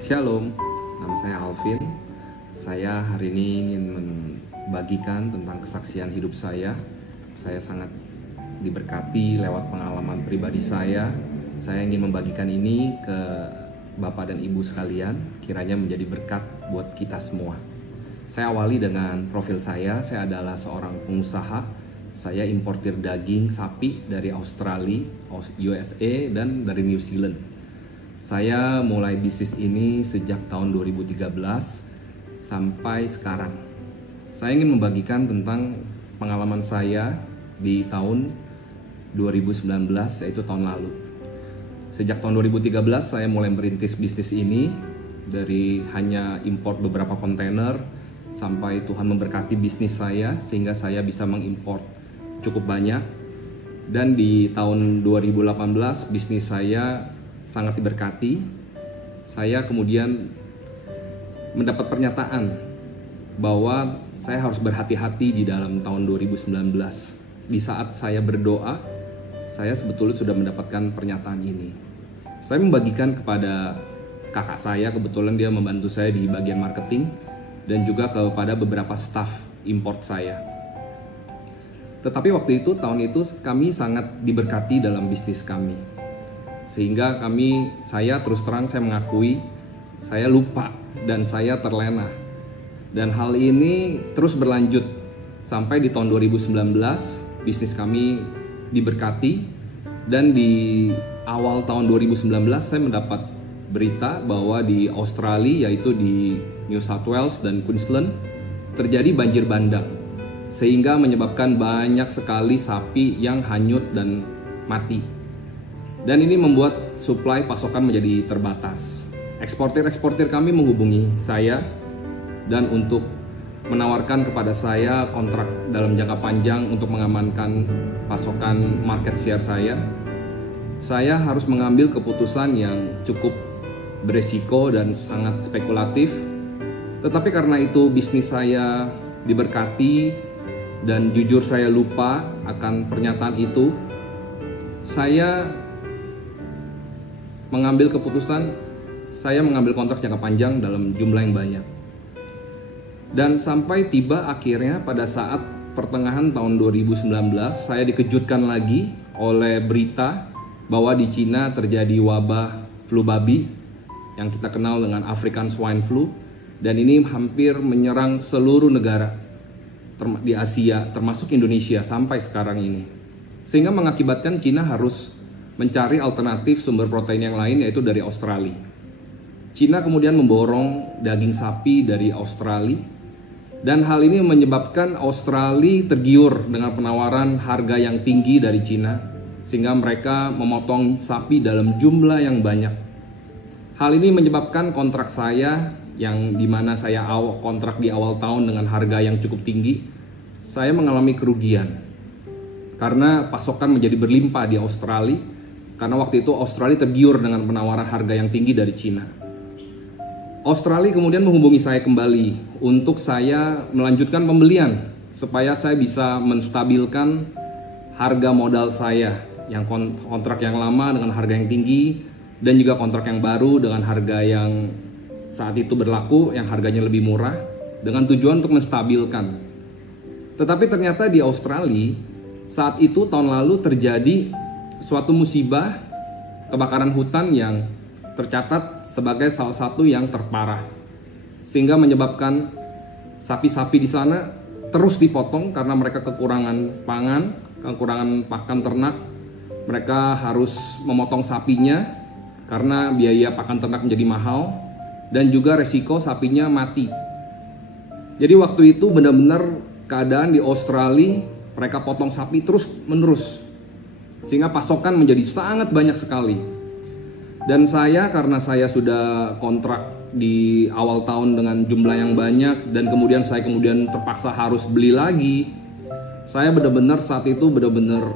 Shalom, nama saya Alvin. Saya hari ini ingin membagikan tentang kesaksian hidup saya. Saya sangat diberkati lewat pengalaman pribadi saya. Saya ingin membagikan ini ke Bapak dan Ibu sekalian, kiranya menjadi berkat buat kita semua. Saya awali dengan profil saya adalah seorang pengusaha. Saya importir daging sapi dari Australia, USA, dan dari New Zealand. Saya mulai bisnis ini sejak tahun 2013 sampai sekarang. Saya ingin membagikan tentang pengalaman saya di tahun 2019, yaitu tahun lalu. Sejak tahun 2013 saya mulai merintis bisnis ini, dari hanya import beberapa kontainer sampai Tuhan memberkati bisnis saya sehingga saya bisa mengimport cukup banyak. Dan di tahun 2018 bisnis saya sangat diberkati. Saya kemudian mendapat pernyataan bahwa saya harus berhati-hati di dalam tahun 2019. Di saat saya berdoa, saya sebetulnya sudah mendapatkan pernyataan ini. Saya membagikan kepada kakak saya, kebetulan dia membantu saya di bagian marketing, dan juga kepada beberapa staf import saya. Tetapi waktu itu, tahun itu kami sangat diberkati dalam bisnis kami. Sehingga saya terus terang saya mengakui, saya lupa dan saya terlena. Dan hal ini terus berlanjut sampai di tahun 2019, bisnis kami diberkati. Dan di awal tahun 2019 saya mendapat berita bahwa di Australia, yaitu di New South Wales dan Queensland, terjadi banjir bandang. Sehingga menyebabkan banyak sekali sapi yang hanyut dan mati. Dan ini membuat suplai pasokan menjadi terbatas. Eksportir kami menghubungi saya dan untuk menawarkan kepada saya kontrak dalam jangka panjang untuk mengamankan pasokan market share saya. Saya harus mengambil keputusan yang cukup beresiko dan sangat spekulatif. Tetapi karena itu bisnis saya diberkati dan jujur saya lupa akan pernyataan itu, saya mengambil keputusan, saya mengambil kontrak jangka panjang dalam jumlah yang banyak. Dan sampai tiba akhirnya pada saat pertengahan tahun 2019, saya dikejutkan lagi oleh berita bahwa di Cina terjadi wabah flu babi yang kita kenal dengan African Swine Flu, dan ini hampir menyerang seluruh negara di Asia, termasuk Indonesia sampai sekarang ini. Sehingga mengakibatkan Cina harus mencari alternatif sumber protein yang lain, yaitu dari Australia. Cina kemudian memborong daging sapi dari Australia, dan hal ini menyebabkan Australia tergiur dengan penawaran harga yang tinggi dari Cina, sehingga mereka memotong sapi dalam jumlah yang banyak. Hal ini menyebabkan kontrak saya, yang dimana saya kontrak di awal tahun dengan harga yang cukup tinggi, saya mengalami kerugian karena pasokan menjadi berlimpah di Australia. Karena waktu itu Australia tergiur dengan penawaran harga yang tinggi dari Cina. Australia kemudian menghubungi saya kembali untuk saya melanjutkan pembelian supaya saya bisa menstabilkan harga modal saya, yang kontrak yang lama dengan harga yang tinggi dan juga kontrak yang baru dengan harga yang saat itu berlaku yang harganya lebih murah, dengan tujuan untuk menstabilkan. Tetapi ternyata di Australia saat itu tahun lalu terjadi suatu musibah kebakaran hutan yang tercatat sebagai salah satu yang terparah, sehingga menyebabkan sapi-sapi di sana terus dipotong karena mereka kekurangan pangan, kekurangan pakan ternak. Mereka harus memotong sapinya karena biaya pakan ternak menjadi mahal dan juga resiko sapinya mati. Jadi waktu itu benar-benar keadaan di Australia, mereka potong sapi terus menerus, sehingga pasokan menjadi sangat banyak sekali. Dan saya, karena saya sudah kontrak di awal tahun dengan jumlah yang banyak, dan kemudian saya terpaksa harus beli lagi, saya benar-benar saat itu benar-benar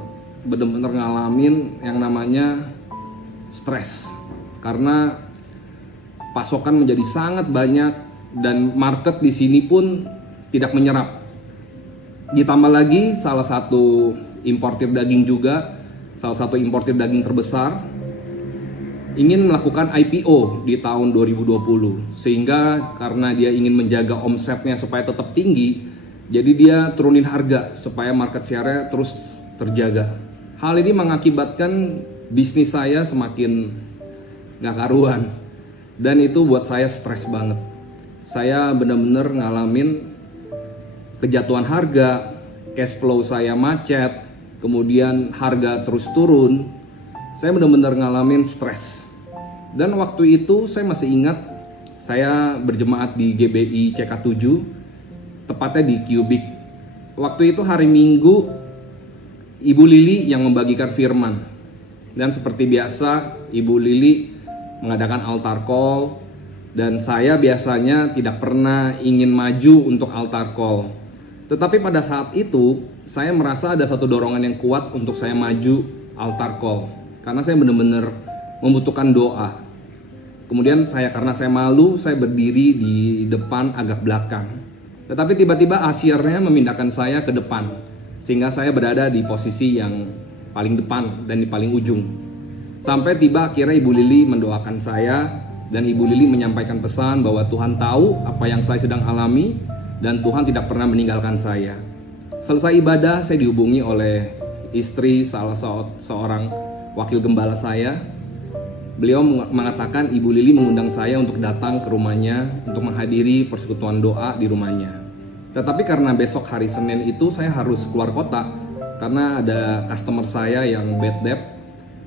ngalamin yang namanya stres. Karena pasokan menjadi sangat banyak dan market di sini pun tidak menyerap. Ditambah lagi salah satu importir daging juga, salah satu importir daging terbesar, ingin melakukan IPO di tahun 2020, sehingga karena dia ingin menjaga omsetnya supaya tetap tinggi, jadi dia turunin harga supaya market share-nya terus terjaga. Hal ini mengakibatkan bisnis saya semakin gak karuan, dan itu buat saya stres banget. Saya benar-benar ngalamin kejatuhan harga, cash flow saya macet, kemudian harga terus turun. Saya benar-benar ngalamin stres. Dan waktu itu saya masih ingat, saya berjemaat di GBI CK7, tepatnya di Cubic. Waktu itu hari Minggu, Ibu Lili yang membagikan firman. Dan seperti biasa, Ibu Lili mengadakan altar call, dan saya biasanya tidak pernah ingin maju untuk altar call. Tetapi pada saat itu, saya merasa ada satu dorongan yang kuat untuk saya maju altar call, karena saya benar-benar membutuhkan doa. Kemudian karena saya malu, saya berdiri di depan agak belakang. Tetapi tiba-tiba asirnya memindahkan saya ke depan, sehingga saya berada di posisi yang paling depan dan di paling ujung. Sampai tiba akhirnya Ibu Lili mendoakan saya, dan Ibu Lili menyampaikan pesan bahwa Tuhan tahu apa yang saya sedang alami, dan Tuhan tidak pernah meninggalkan saya. Selesai ibadah, saya dihubungi oleh istri salah seorang wakil gembala saya. Beliau mengatakan Ibu Lili mengundang saya untuk datang ke rumahnya untuk menghadiri persekutuan doa di rumahnya. Tetapi karena besok hari Senin itu saya harus keluar kota, karena ada customer saya yang bad debt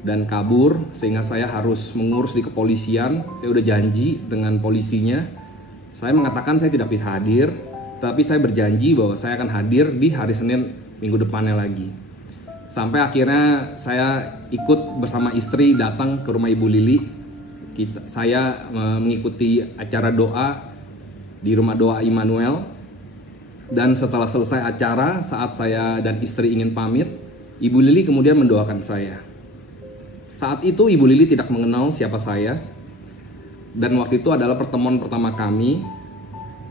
dan kabur, sehingga saya harus mengurus di kepolisian. Saya udah janji dengan polisinya. Saya mengatakan saya tidak bisa hadir, tapi saya berjanji bahwa saya akan hadir di hari Senin minggu depannya lagi. Sampai akhirnya saya ikut bersama istri datang ke rumah Ibu Lili. Saya mengikuti acara doa di rumah doa Immanuel. Dan setelah selesai acara, saat saya dan istri ingin pamit, Ibu Lili kemudian mendoakan saya. Saat itu Ibu Lili tidak mengenal siapa saya, dan waktu itu adalah pertemuan pertama kami.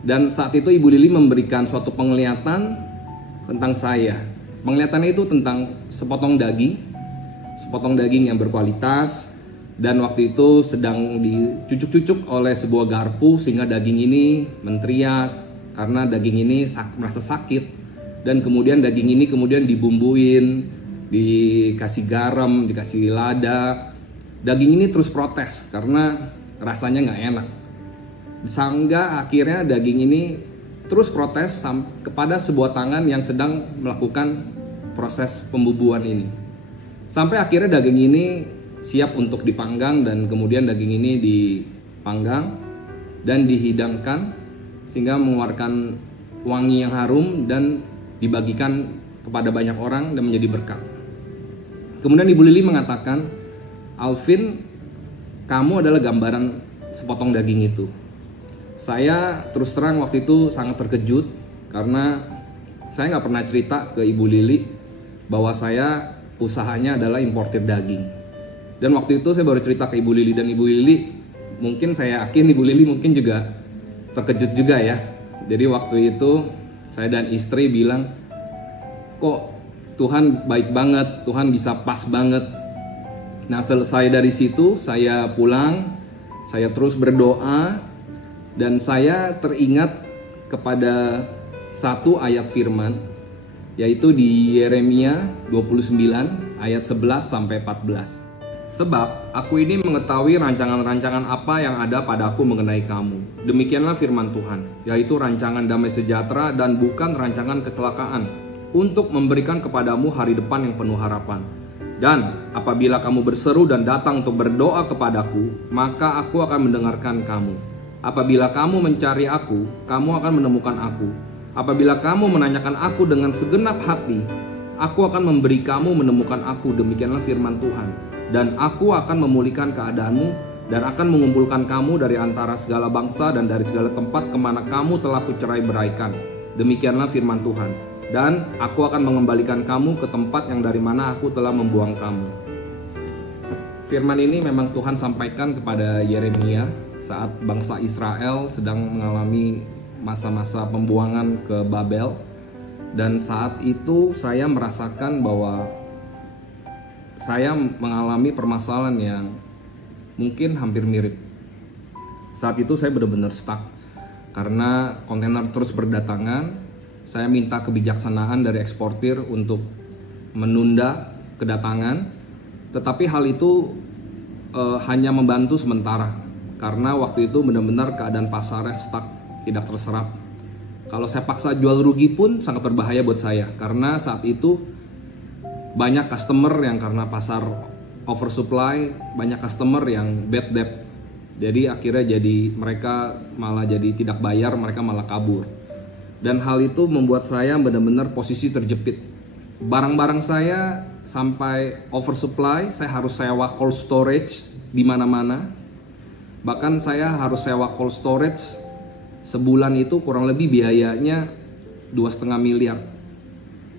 Dan saat itu Ibu Lili memberikan suatu penglihatan tentang saya. Penglihatannya itu tentang sepotong daging yang berkualitas, dan waktu itu sedang dicucuk-cucuk oleh sebuah garpu, sehingga daging ini menteriak karena daging ini merasa sakit. Dan kemudian daging ini kemudian dibumbuin, dikasih garam, dikasih lada. Daging ini terus protes karena rasanya nggak enak. Sehingga akhirnya daging ini terus protes kepada sebuah tangan yang sedang melakukan proses pembubuhan ini. Sampai akhirnya daging ini siap untuk dipanggang, dan kemudian daging ini dipanggang dan dihidangkan sehingga mengeluarkan wangi yang harum dan dibagikan kepada banyak orang dan menjadi berkat. Kemudian Ibu Lili mengatakan, "Alvin, kamu adalah gambaran sepotong daging itu." Saya terus terang waktu itu sangat terkejut, karena saya nggak pernah cerita ke Ibu Lili bahwa saya usahanya adalah importir daging. Dan waktu itu saya baru cerita ke Ibu Lili, dan Ibu Lili mungkin, saya yakin Ibu Lili mungkin juga terkejut juga ya. Jadi waktu itu saya dan istri bilang, kok Tuhan baik banget, Tuhan bisa pas banget. Nah, selesai dari situ saya pulang, saya terus berdoa, dan saya teringat kepada satu ayat firman, yaitu di Yeremia 29 ayat 11 sampai 14. "Sebab aku ini mengetahui rancangan-rancangan apa yang ada padaku mengenai kamu. Demikianlah firman Tuhan, yaitu rancangan damai sejahtera dan bukan rancangan kecelakaan, untuk memberikan kepadamu hari depan yang penuh harapan. Dan apabila kamu berseru dan datang untuk berdoa kepadaku, maka aku akan mendengarkan kamu. Apabila kamu mencari aku, kamu akan menemukan aku. Apabila kamu menanyakan aku dengan segenap hati, aku akan memberi kamu menemukan aku, demikianlah firman Tuhan. Dan aku akan memulihkan keadaanmu, dan akan mengumpulkan kamu dari antara segala bangsa dan dari segala tempat kemana kamu telah kucerai beraikan. Demikianlah firman Tuhan. Dan aku akan mengembalikan kamu ke tempat yang dari mana aku telah membuang kamu." Firman ini memang Tuhan sampaikan kepada Yeremia saat bangsa Israel sedang mengalami masa-masa pembuangan ke Babel. Dan saat itu saya merasakan bahwa saya mengalami permasalahan yang mungkin hampir mirip. Saat itu saya benar-benar stuck karena kontainer terus berdatangan. Saya minta kebijaksanaan dari eksportir untuk menunda kedatangan, tetapi hal itu hanya membantu sementara karena waktu itu benar-benar keadaan pasarnya stuck, tidak terserap. Kalau saya paksa jual rugi pun sangat berbahaya buat saya karena saat itu banyak customer yang karena pasar oversupply, banyak customer yang bad debt. Jadi akhirnya mereka malah jadi tidak bayar, mereka malah kabur. Dan hal itu membuat saya benar-benar posisi terjepit. Barang-barang saya sampai oversupply, saya harus sewa cold storage di mana-mana. Bahkan saya harus sewa cold storage sebulan itu kurang lebih biayanya 2,5 miliar.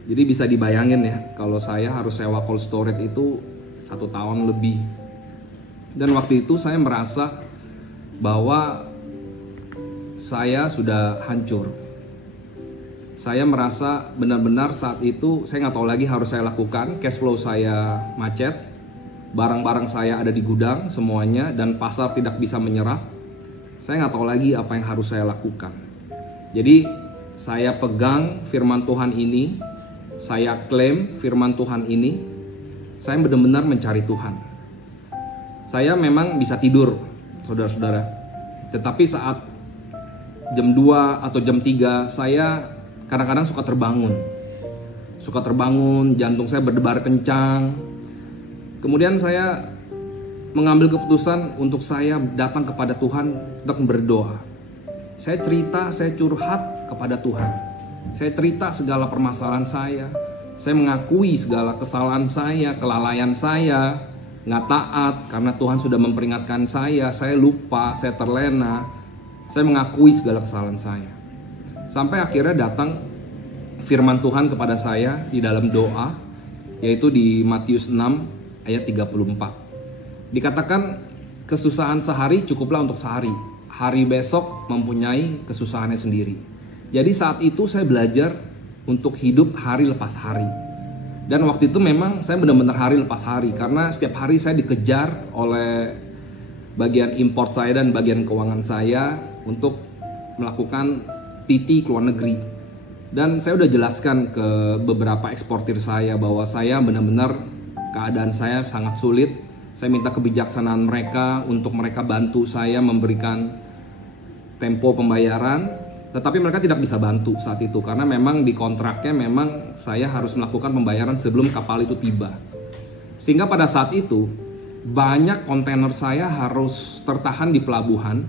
Jadi bisa dibayangin ya, kalau saya harus sewa cold storage itu 1 tahun lebih. Dan waktu itu saya merasa bahwa saya sudah hancur. Saya merasa benar-benar saat itu saya nggak tahu lagi harus saya lakukan. Cash flow saya macet, barang-barang saya ada di gudang semuanya, dan pasar tidak bisa menyerap. Saya nggak tahu lagi apa yang harus saya lakukan. Jadi saya pegang firman Tuhan ini, saya klaim firman Tuhan ini, saya benar-benar mencari Tuhan. Saya memang bisa tidur, saudara-saudara. Tetapi saat jam 2 atau jam 3 saya kadang-kadang suka terbangun, jantung saya berdebar kencang. Kemudian saya mengambil keputusan untuk saya datang kepada Tuhan untuk berdoa. Saya cerita, saya curhat kepada Tuhan. Saya cerita segala permasalahan saya. Saya mengakui segala kesalahan saya, kelalaian saya, nggak taat karena Tuhan sudah memperingatkan saya lupa, saya terlena. Saya mengakui segala kesalahan saya. Sampai akhirnya datang firman Tuhan kepada saya di dalam doa, yaitu di Matius 6 ayat 34. Dikatakan kesusahan sehari cukuplah untuk sehari, hari besok mempunyai kesusahannya sendiri. Jadi saat itu saya belajar untuk hidup hari lepas hari. Dan waktu itu memang saya benar-benar hari lepas hari, karena setiap hari saya dikejar oleh bagian import saya dan bagian keuangan saya untuk melakukan PT ke luar negeri. Dan saya udah jelaskan ke beberapa eksportir saya bahwa saya benar-benar keadaan saya sangat sulit. Saya minta kebijaksanaan mereka untuk mereka bantu saya memberikan tempo pembayaran, tetapi mereka tidak bisa bantu saat itu karena memang di kontraknya memang saya harus melakukan pembayaran sebelum kapal itu tiba. Sehingga pada saat itu banyak kontainer saya harus tertahan di pelabuhan.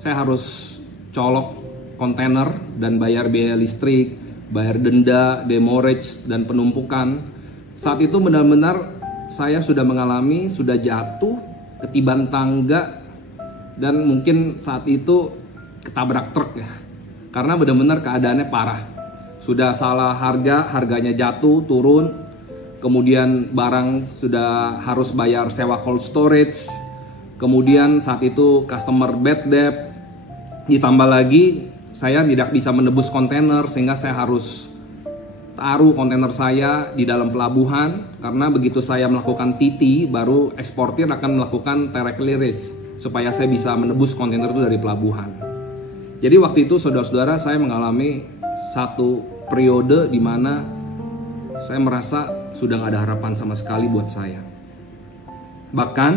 Saya harus colok kontainer dan bayar biaya listrik, bayar denda, demurrage, dan penumpukan. Saat itu benar-benar saya sudah mengalami, sudah jatuh, ketiban tangga, dan mungkin saat itu ketabrak truk ya. Karena benar-benar keadaannya parah. Sudah salah harganya jatuh, turun. Kemudian barang sudah harus bayar sewa cold storage. Kemudian saat itu customer bad debt. Ditambah lagi saya tidak bisa menebus kontainer sehingga saya harus taruh kontainer saya di dalam pelabuhan, karena begitu saya melakukan TT baru eksportir akan melakukan direct release supaya saya bisa menebus kontainer itu dari pelabuhan. Jadi waktu itu saudara-saudara saya mengalami satu periode di mana saya merasa sudah gak ada harapan sama sekali buat saya. Bahkan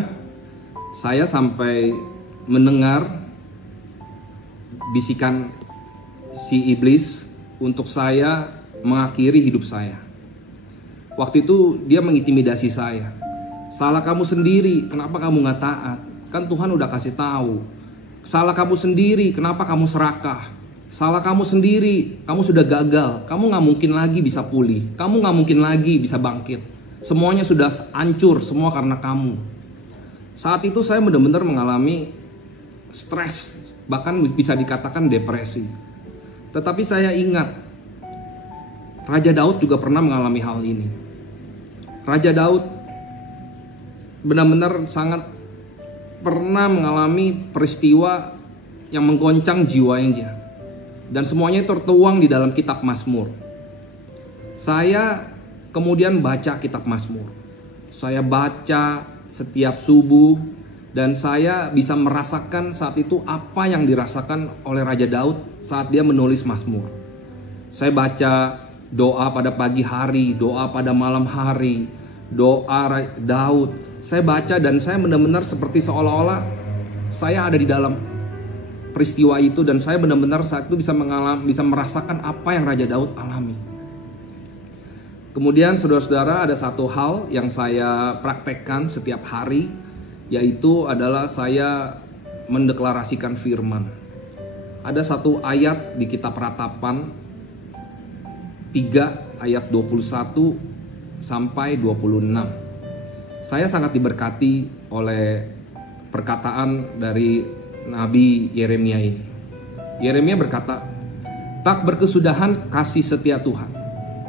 saya sampai mendengar bisikan si iblis untuk saya mengakhiri hidup saya. Waktu itu dia mengintimidasi saya. Salah kamu sendiri, kenapa kamu gak taat? Kan Tuhan udah kasih tahu. Salah kamu sendiri, kenapa kamu serakah? Salah kamu sendiri, kamu sudah gagal. Kamu gak mungkin lagi bisa pulih. Kamu gak mungkin lagi bisa bangkit. Semuanya sudah hancur, semua karena kamu. Saat itu saya benar-benar mengalami stres, bahkan bisa dikatakan depresi. Tetapi saya ingat Raja Daud juga pernah mengalami hal ini. Raja Daud benar-benar sangat pernah mengalami peristiwa yang menggoncang jiwanya. Dan semuanya tertuang di dalam kitab Mazmur. Saya kemudian baca kitab Mazmur. Saya baca setiap subuh, Dan saya bisa merasakan saat itu apa yang dirasakan oleh Raja Daud saat dia menulis Mazmur. Saya baca doa pada pagi hari, doa pada malam hari, doa Daud. Saya baca dan saya benar-benar seperti seolah-olah saya ada di dalam peristiwa itu, dan saya benar-benar saat itu bisa merasakan apa yang Raja Daud alami. Kemudian saudara-saudara, ada satu hal yang saya praktekkan setiap hari, yaitu adalah saya mendeklarasikan firman. Ada satu ayat di kitab Ratapan 3 ayat 21 sampai 26. Saya sangat diberkati oleh perkataan dari Nabi Yeremia ini. Yeremia berkata, "Tak berkesudahan kasih setia Tuhan,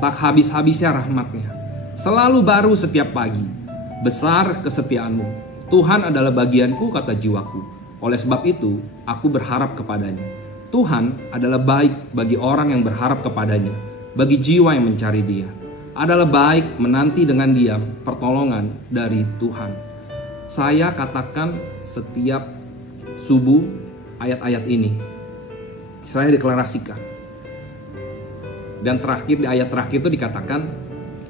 tak habis-habisnya rahmatnya. Selalu baru setiap pagi, besar kesetiaanmu. Tuhan adalah bagianku," kata jiwaku. "Oleh sebab itu, aku berharap kepadanya." Tuhan adalah baik bagi orang yang berharap kepadanya, bagi jiwa yang mencari Dia. Adalah baik menanti dengan diam pertolongan dari Tuhan. Saya katakan setiap subuh ayat-ayat ini saya deklarasikan. Dan terakhir, di ayat terakhir itu dikatakan,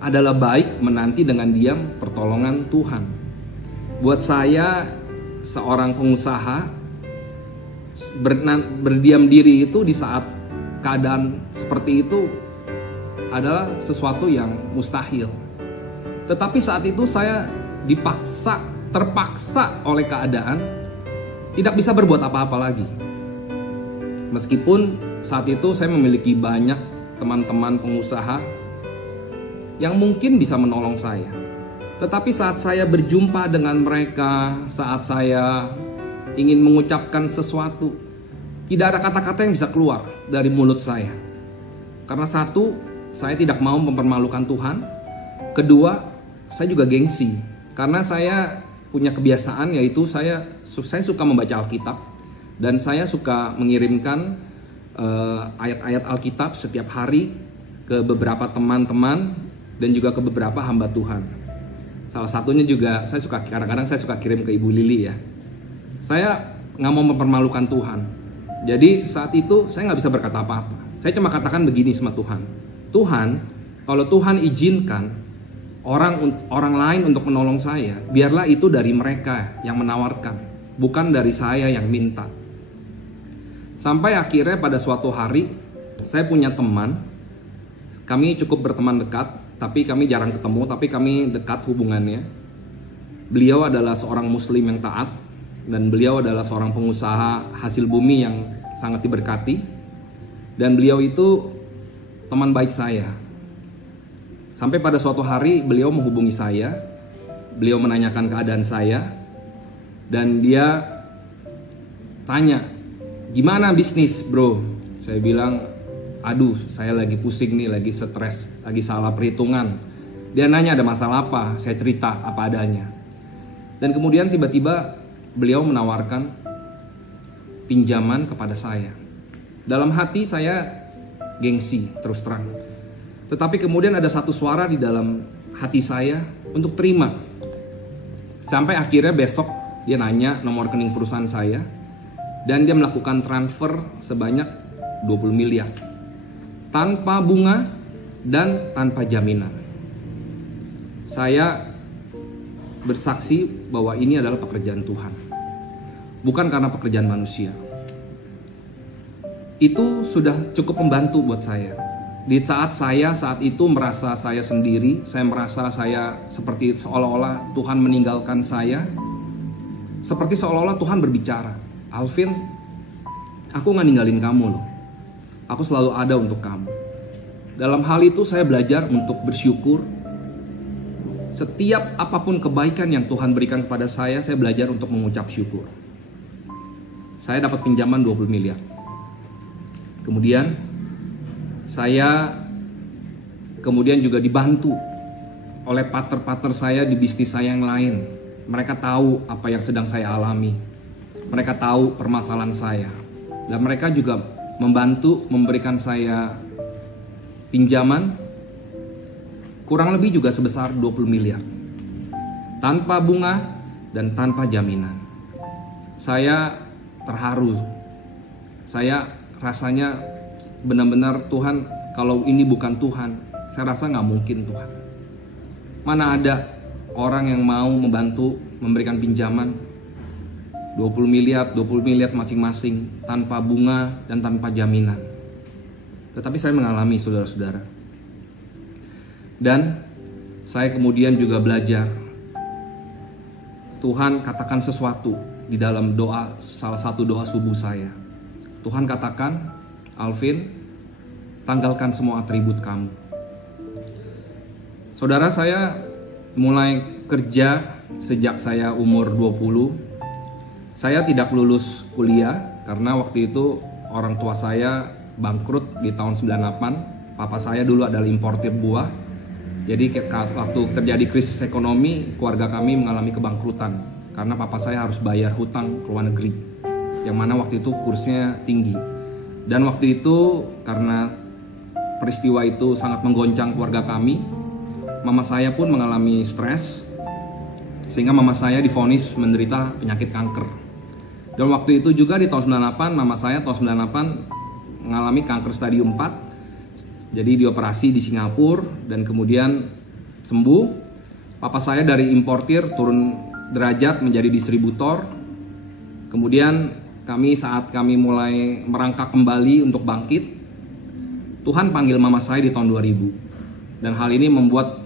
adalah baik menanti dengan diam pertolongan Tuhan. Buat saya, seorang pengusaha, berdiam diri itu di saat keadaan seperti itu adalah sesuatu yang mustahil. Tetapi saat itu saya terpaksa oleh keadaan, tidak bisa berbuat apa-apa lagi. Meskipun saat itu saya memiliki banyak teman-teman pengusaha yang mungkin bisa menolong saya. Tetapi saat saya berjumpa dengan mereka, saat saya ingin mengucapkan sesuatu, tidak ada kata-kata yang bisa keluar dari mulut saya. Karena satu, saya tidak mau mempermalukan Tuhan. Kedua, saya juga gengsi. Karena saya punya kebiasaan, yaitu saya suka membaca Alkitab. Dan saya suka mengirimkan ayat-ayat Alkitab setiap hari ke beberapa teman-teman dan juga ke beberapa hamba Tuhan. Salah satunya juga kadang-kadang saya suka kirim ke Ibu Lili ya. Saya nggak mau mempermalukan Tuhan. Jadi saat itu saya nggak bisa berkata apa-apa. Saya cuma katakan begini sama Tuhan. Tuhan, kalau Tuhan izinkan orang lain untuk menolong saya, biarlah itu dari mereka yang menawarkan, bukan dari saya yang minta. Sampai akhirnya pada suatu hari, saya punya teman, kami cukup berteman dekat, tapi kami jarang ketemu, tapi kami dekat hubungannya. Beliau adalah seorang muslim yang taat, dan beliau adalah seorang pengusaha hasil bumi yang sangat diberkati. Dan beliau itu teman baik saya. Sampai pada suatu hari beliau menghubungi saya, beliau menanyakan keadaan saya, dan dia tanya, "Gimana bisnis bro?" Saya bilang, "Aduh, saya lagi pusing nih, lagi stres, lagi salah perhitungan." Dia nanya ada masalah apa, saya cerita apa adanya. Dan kemudian tiba-tiba beliau menawarkan pinjaman kepada saya. Dalam hati saya gengsi, terus terang. Tetapi kemudian ada satu suara di dalam hati saya untuk terima. Sampai akhirnya besok dia nanya nomor rekening perusahaan saya, dan dia melakukan transfer sebanyak 20 miliar. Tanpa bunga dan tanpa jaminan. Saya bersaksi bahwa ini adalah pekerjaan Tuhan, bukan karena pekerjaan manusia. Itu sudah cukup membantu buat saya. Di saat itu merasa saya sendiri, saya merasa saya seperti seolah-olah Tuhan meninggalkan saya. Seperti seolah-olah Tuhan berbicara, "Alvin, aku gak ninggalin kamu loh. Aku selalu ada untuk kamu." Dalam hal itu saya belajar untuk bersyukur. Setiap apapun kebaikan yang Tuhan berikan kepada saya belajar untuk mengucap syukur. Saya dapat pinjaman 20 miliar. Kemudian saya juga dibantu oleh partner-partner saya di bisnis saya yang lain. Mereka tahu apa yang sedang saya alami. Mereka tahu permasalahan saya. Dan mereka juga membantu memberikan saya pinjaman kurang lebih juga sebesar 20 miliar. Tanpa bunga dan tanpa jaminan. saya terharu. Saya rasanya benar-benar Tuhan, kalau ini bukan Tuhan, saya rasa nggak mungkin Tuhan. Mana ada orang yang mau membantu memberikan pinjaman 20 miliar masing-masing tanpa bunga dan tanpa jaminan. Tetapi saya mengalami, saudara-saudara. Dan saya kemudian juga belajar. Tuhan katakan sesuatu di dalam doa, salah satu doa subuh saya. Tuhan katakan, Alvin, tanggalkan semua atribut kamu. Saudara, saya mulai kerja sejak saya umur 20. Saya tidak lulus kuliah karena waktu itu orang tua saya bangkrut di tahun 98. Papa saya dulu adalah importir buah. Jadi waktu terjadi krisis ekonomi, keluarga kami mengalami kebangkrutan karena papa saya harus bayar hutang ke luar negeri, yang mana waktu itu kursnya tinggi. Dan waktu itu karena peristiwa itu sangat menggoncang keluarga kami, mama saya pun mengalami stres, sehingga mama saya divonis menderita penyakit kanker. Dan waktu itu juga di tahun 98, mama saya tahun 98 mengalami kanker stadium 4. Jadi dioperasi di Singapura dan kemudian sembuh. Papa saya dari importir turun derajat menjadi distributor. Kemudian saat kami mulai merangkak kembali untuk bangkit, Tuhan panggil mama saya di tahun 2000. Dan hal ini membuat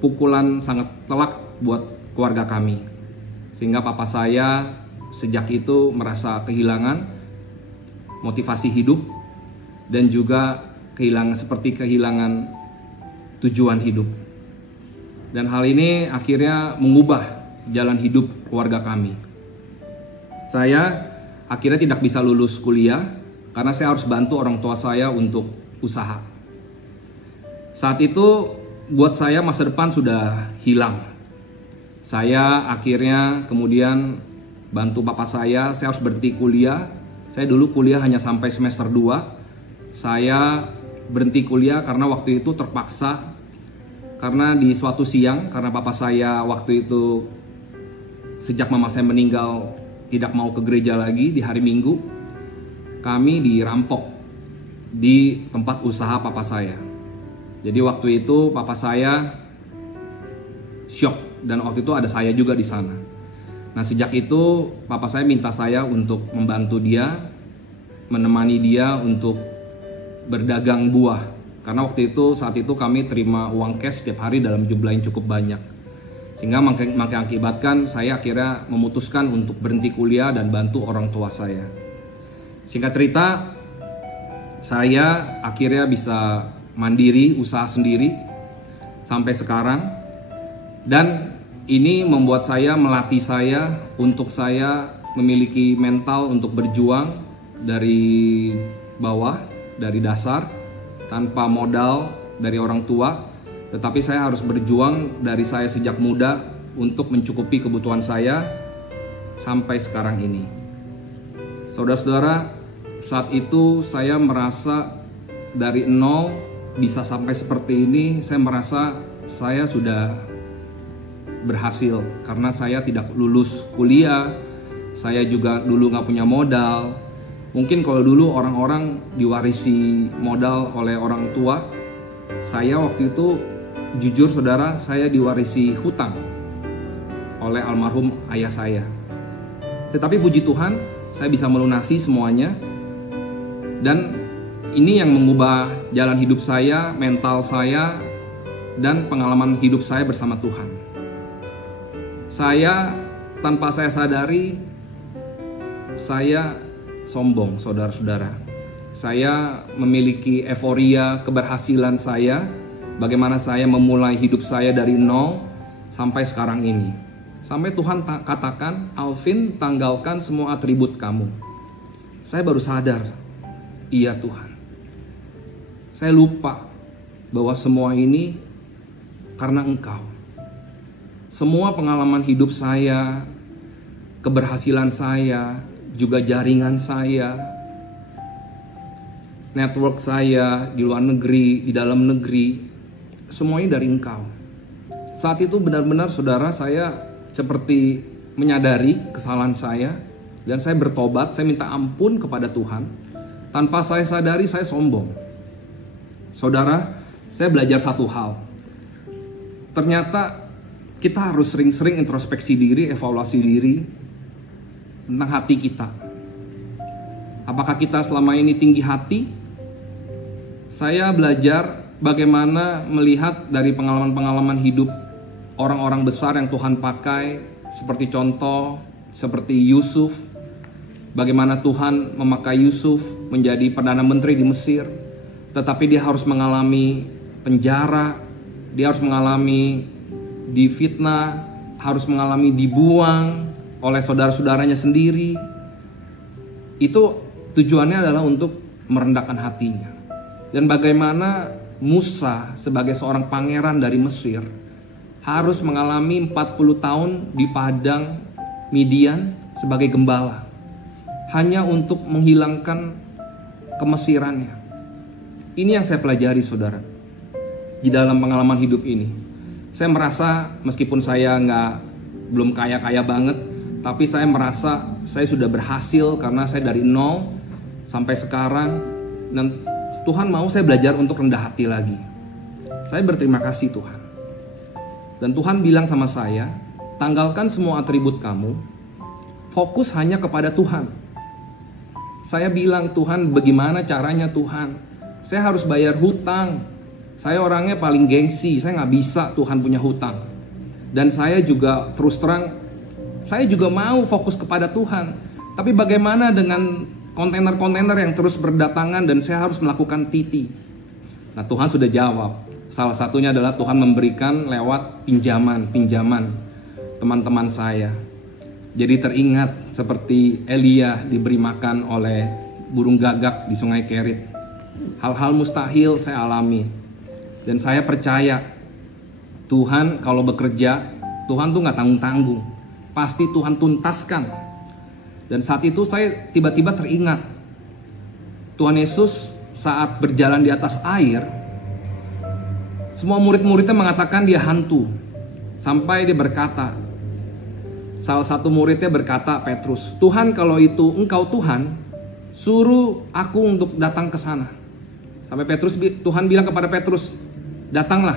pukulan sangat telak buat keluarga kami. Sehingga papa saya sejak itu merasa kehilangan motivasi hidup dan juga kehilangan tujuan hidup. Dan hal ini akhirnya mengubah jalan hidup keluarga kami. Saya akhirnya tidak bisa lulus kuliah karena saya harus bantu orang tua saya untuk usaha. Saat itu buat saya masa depan sudah hilang. Saya akhirnya kemudian bantu papa saya harus berhenti kuliah. Saya dulu kuliah hanya sampai semester 2. Saya berhenti kuliah karena waktu itu terpaksa. Karena di suatu siang, karena papa saya waktu itu sejak mama saya meninggal tidak mau ke gereja lagi di hari Minggu, kami dirampok di tempat usaha papa saya. Jadi waktu itu papa saya syok dan waktu itu ada saya juga di sana. Nah sejak itu papa saya minta saya untuk membantu dia, menemani dia untuk berdagang buah. Karena saat itu kami terima uang cash setiap hari dalam jumlah yang cukup banyak. Sehingga mengakibatkan saya akhirnya memutuskan untuk berhenti kuliah dan bantu orang tua saya. Singkat cerita, saya akhirnya bisa mandiri, usaha sendiri sampai sekarang. Dan ini membuat saya, melatih saya untuk saya memiliki mental untuk berjuang dari bawah, dari dasar, tanpa modal dari orang tua. Tetapi saya harus berjuang dari saya sejak muda untuk mencukupi kebutuhan saya sampai sekarang ini. Saudara-saudara, saat itu saya merasa dari nol bisa sampai seperti ini. Saya merasa saya sudah berhasil karena saya tidak lulus kuliah. Saya juga dulu nggak punya modal. Mungkin kalau dulu orang-orang diwarisi modal oleh orang tua, saya waktu itu jujur saudara, saya diwarisi hutang oleh almarhum ayah saya. Tetapi puji Tuhan, saya bisa melunasi semuanya. Dan ini yang mengubah jalan hidup saya, mental saya, dan pengalaman hidup saya bersama Tuhan. Saya tanpa saya sadari, saya sombong, saudara-saudara. Saya memiliki euforia keberhasilan saya, bagaimana saya memulai hidup saya dari nol sampai sekarang ini. Sampai Tuhan katakan, Alvin, tanggalkan semua atribut kamu. Saya baru sadar, iya Tuhan. Saya lupa bahwa semua ini karena Engkau. Semua pengalaman hidup saya, keberhasilan saya, juga jaringan saya, network saya di luar negeri, di dalam negeri, semuanya dari Engkau. Saat itu benar-benar saudara, saya seperti menyadari kesalahan saya. Dan saya bertobat, saya minta ampun kepada Tuhan. Tanpa saya sadari saya sombong. Saudara, saya belajar satu hal. Ternyata kita harus sering-sering introspeksi diri, evaluasi diri tentang hati kita. Apakah kita selama ini tinggi hati? Saya belajar bagaimana melihat dari pengalaman-pengalaman hidup orang-orang besar yang Tuhan pakai, seperti contoh, seperti Yusuf. Bagaimana Tuhan memakai Yusuf menjadi Perdana Menteri di Mesir. Tetapi dia harus mengalami penjara, dia harus mengalami difitnah, harus mengalami dibuang oleh saudara-saudaranya sendiri. Itu tujuannya adalah untuk merendahkan hatinya. Dan bagaimana Musa sebagai seorang pangeran dari Mesir harus mengalami 40 tahun di padang Midian sebagai gembala, hanya untuk menghilangkan kemesirannya. Ini yang saya pelajari, saudara, di dalam pengalaman hidup ini. Saya merasa meskipun saya belum kaya-kaya banget, tapi saya merasa saya sudah berhasil karena saya dari nol sampai sekarang. Dan Tuhan mau saya belajar untuk rendah hati lagi. Saya berterima kasih Tuhan. Dan Tuhan bilang sama saya, tanggalkan semua atribut kamu, fokus hanya kepada Tuhan. Saya bilang, Tuhan, bagaimana caranya Tuhan? Saya harus bayar hutang. Saya orangnya paling gengsi, saya nggak bisa Tuhan punya hutang. Dan saya juga terus terang, saya juga mau fokus kepada Tuhan. Tapi bagaimana dengan kontainer-kontainer yang terus berdatangan dan saya harus melakukan titi? Nah, Tuhan sudah jawab. Salah satunya adalah Tuhan memberikan lewat pinjaman teman-teman saya. Jadi teringat seperti Elia diberi makan oleh burung gagak di Sungai Kerit. Hal-hal mustahil saya alami. Dan saya percaya Tuhan kalau bekerja, Tuhan tuh gak tanggung-tanggung. Pasti Tuhan tuntaskan. Dan saat itu saya tiba-tiba teringat Tuhan Yesus saat berjalan di atas air. Semua murid-muridnya mengatakan dia hantu. Sampai dia berkata, salah satu muridnya berkata, Petrus, Tuhan kalau itu engkau Tuhan, suruh aku untuk datang ke sana. Sampai Tuhan bilang kepada Petrus, datanglah.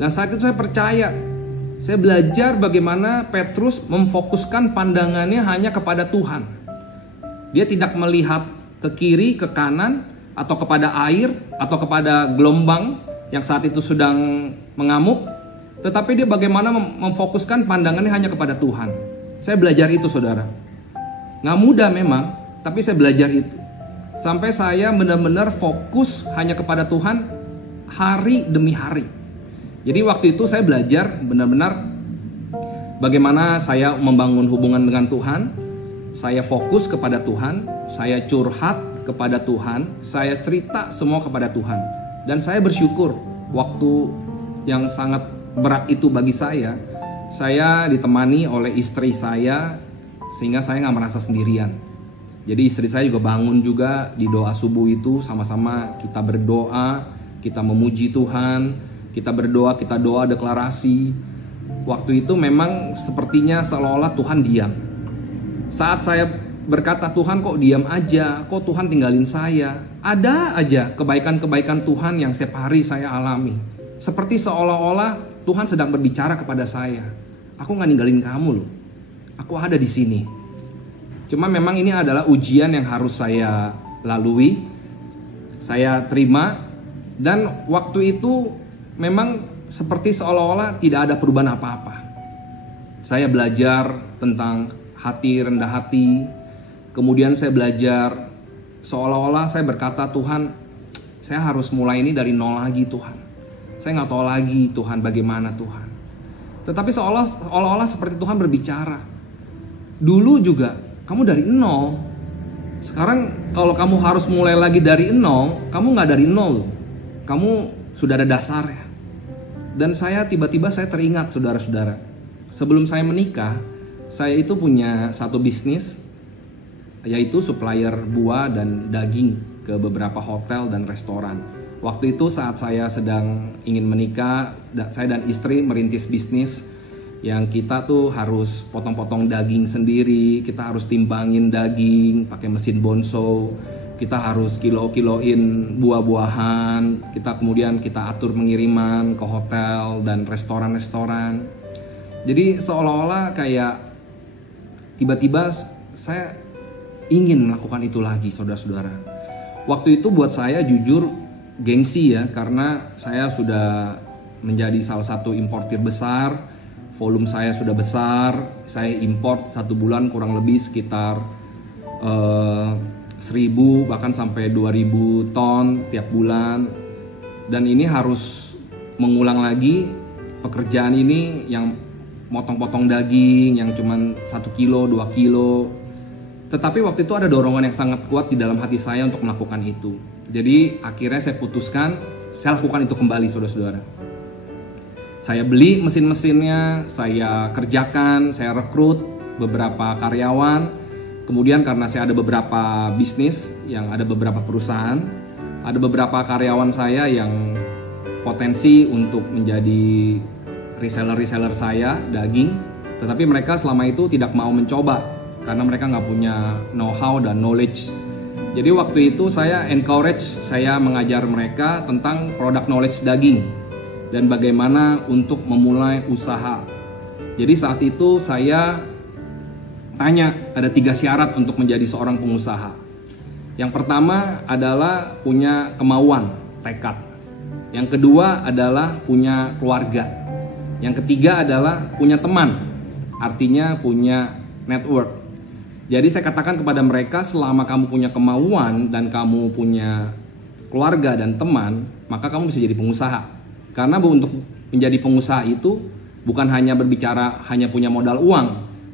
Dan saat itu saya percaya, saya belajar bagaimana Petrus memfokuskan pandangannya hanya kepada Tuhan. Dia tidak melihat ke kiri, ke kanan, atau kepada air, atau kepada gelombang yang saat itu sedang mengamuk. Tetapi dia bagaimana memfokuskan pandangannya hanya kepada Tuhan. Saya belajar itu, saudara. Nggak mudah memang, tapi saya belajar itu. Sampai saya benar-benar fokus hanya kepada Tuhan hari demi hari. Jadi waktu itu saya belajar benar-benar bagaimana saya membangun hubungan dengan Tuhan. Saya fokus kepada Tuhan, saya curhat kepada Tuhan, saya cerita semua kepada Tuhan. Dan saya bersyukur waktu yang sangat berat itu bagi saya ditemani oleh istri saya, sehingga saya gak merasa sendirian. Jadi istri saya juga bangun juga di doa subuh itu, sama-sama kita berdoa, kita memuji Tuhan, kita berdoa, kita doa deklarasi. Waktu itu memang sepertinya seolah-olah Tuhan diam. Saat saya berkata, Tuhan kok diam aja, kok Tuhan tinggalin saya, ada aja kebaikan-kebaikan Tuhan yang setiap hari saya alami. Seperti seolah-olah Tuhan sedang berbicara kepada saya. Aku gak ninggalin kamu loh. Aku ada di sini. Cuma memang ini adalah ujian yang harus saya lalui. Saya terima. Dan waktu itu memang seperti seolah-olah tidak ada perubahan apa-apa. Saya belajar tentang hati, rendah hati. Kemudian saya belajar seolah-olah saya berkata, Tuhan, saya harus mulai ini dari nol lagi Tuhan. Saya gak tahu lagi Tuhan bagaimana Tuhan. Tetapi seolah-olah seperti Tuhan berbicara. Dulu juga kamu dari nol. Sekarang kalau kamu harus mulai lagi dari nol, kamu gak dari nol. Kamu sudah ada dasarnya. Dan saya tiba-tiba saya teringat, saudara-saudara. Sebelum saya menikah, saya itu punya satu bisnis, yaitu supplier buah dan daging ke beberapa hotel dan restoran. Waktu itu saat saya sedang ingin menikah, saya dan istri merintis bisnis. yang kita tuh harus potong-potong daging sendiri, kita harus timbangin daging pakai mesin bonso, kita harus kilo-kiloin buah-buahan, kemudian kita atur pengiriman ke hotel dan restoran-restoran. Jadi seolah-olah kayak tiba-tiba saya ingin melakukan itu lagi, saudara-saudara. Waktu itu buat saya jujur gengsi ya, karena saya sudah menjadi salah satu importir besar. Volume saya sudah besar, saya import satu bulan kurang lebih sekitar 1.000 bahkan sampai 2.000 ton tiap bulan. Dan ini harus mengulang lagi pekerjaan ini yang motong-potong daging yang cuman 1 kilo, 2 kilo. Tetapi waktu itu ada dorongan yang sangat kuat di dalam hati saya untuk melakukan itu. Jadi akhirnya saya putuskan, saya lakukan itu kembali, saudara-saudara. Saya beli mesin-mesinnya, saya kerjakan, saya rekrut beberapa karyawan. Kemudian karena saya ada beberapa bisnis, yang ada beberapa perusahaan, ada beberapa karyawan saya yang potensi untuk menjadi reseller saya daging. Tetapi mereka selama itu tidak mau mencoba, karena mereka nggak punya know-how dan knowledge. Jadi waktu itu saya encourage, saya mengajar mereka tentang product knowledge daging dan bagaimana untuk memulai usaha. Jadi saat itu saya tanya, ada 3 syarat untuk menjadi seorang pengusaha. Yang pertama adalah punya kemauan, tekad. Yang kedua adalah punya keluarga. Yang ketiga adalah punya teman, artinya punya network. Jadi saya katakan kepada mereka, selama kamu punya kemauan dan kamu punya keluarga dan teman, maka kamu bisa jadi pengusaha. Karena untuk menjadi pengusaha itu bukan hanya berbicara hanya punya modal uang,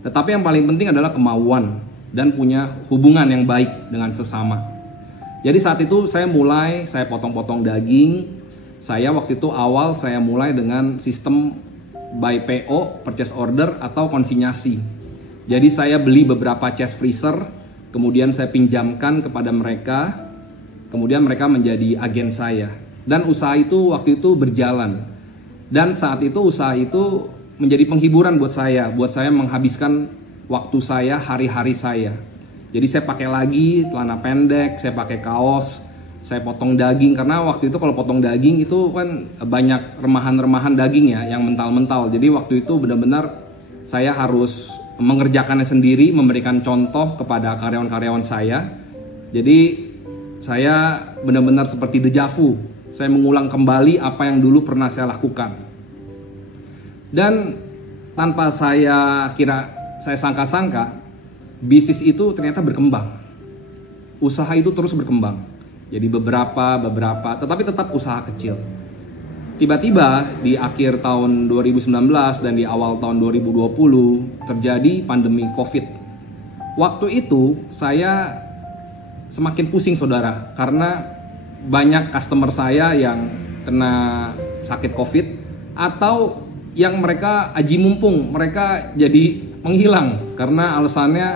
tetapi yang paling penting adalah kemauan dan punya hubungan yang baik dengan sesama. Jadi saat itu saya potong-potong daging. Saya waktu itu saya mulai dengan sistem by PO, purchase order atau konsinyasi. Jadi saya beli beberapa chest freezer, kemudian saya pinjamkan kepada mereka, kemudian mereka menjadi agen saya. Dan usaha itu waktu itu berjalan. Dan saat itu usaha itu menjadi penghiburan buat saya menghabiskan waktu saya, hari-hari saya. Jadi saya pakai lagi celana pendek, saya pakai kaos, saya potong daging. Karena waktu itu kalau potong daging itu kan banyak remahan-remahan daging ya, yang mental-mental. Jadi waktu itu benar-benar saya harus mengerjakannya sendiri, memberikan contoh kepada karyawan-karyawan saya. Jadi saya benar-benar seperti deja vu. Saya mengulang kembali apa yang dulu pernah saya lakukan. Dan tanpa saya sangka-sangka, bisnis itu ternyata berkembang. Usaha itu terus berkembang. Jadi beberapa, tetapi tetap usaha kecil. Tiba-tiba di akhir tahun 2019 dan di awal tahun 2020 terjadi pandemi COVID. Waktu itu saya semakin pusing, saudara, karena banyak customer saya yang kena sakit COVID atau yang mereka aji mumpung, mereka jadi menghilang karena alasannya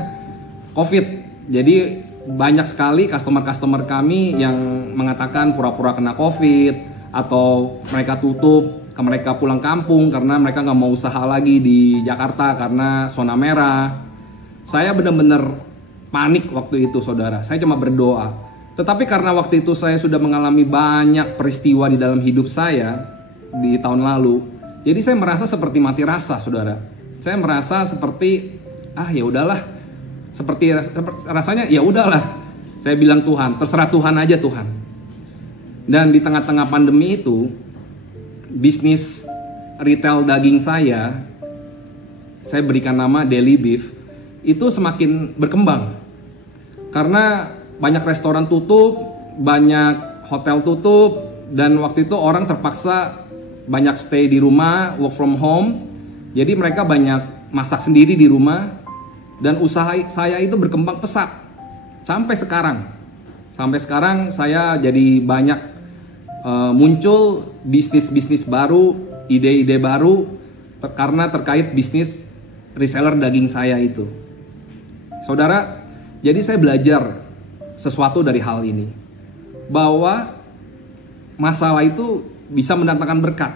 COVID. Jadi banyak sekali customer kami yang mengatakan pura-pura kena COVID atau mereka tutup, mereka pulang kampung karena mereka nggak mau usaha lagi di Jakarta karena zona merah. Saya benar-benar panik waktu itu, saudara. Saya cuma berdoa. Tetapi karena waktu itu saya sudah mengalami banyak peristiwa di dalam hidup saya di tahun lalu, jadi saya merasa seperti mati rasa, saudara. Saya merasa seperti ya udahlah, seperti rasanya ya udahlah. Saya bilang, Tuhan, terserah Tuhan aja, Tuhan. Dan di tengah-tengah pandemi itu, bisnis retail daging saya berikan nama Daily Beef, itu semakin berkembang. Karena banyak restoran tutup, banyak hotel tutup, dan waktu itu orang terpaksa banyak stay di rumah, work from home. Jadi mereka banyak masak sendiri di rumah, dan usaha saya itu berkembang pesat sampai sekarang. Sampai sekarang saya jadi banyak muncul bisnis-bisnis baru, ide-ide baru karena terkait bisnis reseller daging saya itu. Saudara, jadi saya belajar sesuatu dari hal ini, bahwa masalah itu bisa mendatangkan berkat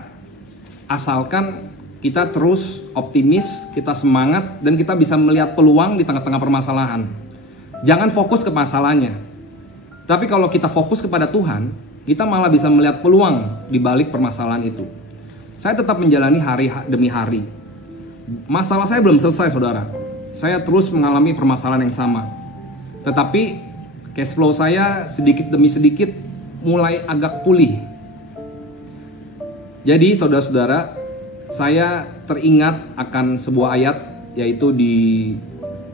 asalkan kita terus optimis, kita semangat, dan kita bisa melihat peluang di tengah-tengah permasalahan. Jangan fokus ke masalahnya. Tapi kalau kita fokus kepada Tuhan, kita malah bisa melihat peluang di balik permasalahan itu. Saya tetap menjalani hari demi hari. Masalah saya belum selesai, saudara. Saya terus mengalami permasalahan yang sama. Tetapi cash flow saya sedikit demi sedikit mulai agak pulih. Jadi saudara-saudara, saya teringat akan sebuah ayat, yaitu di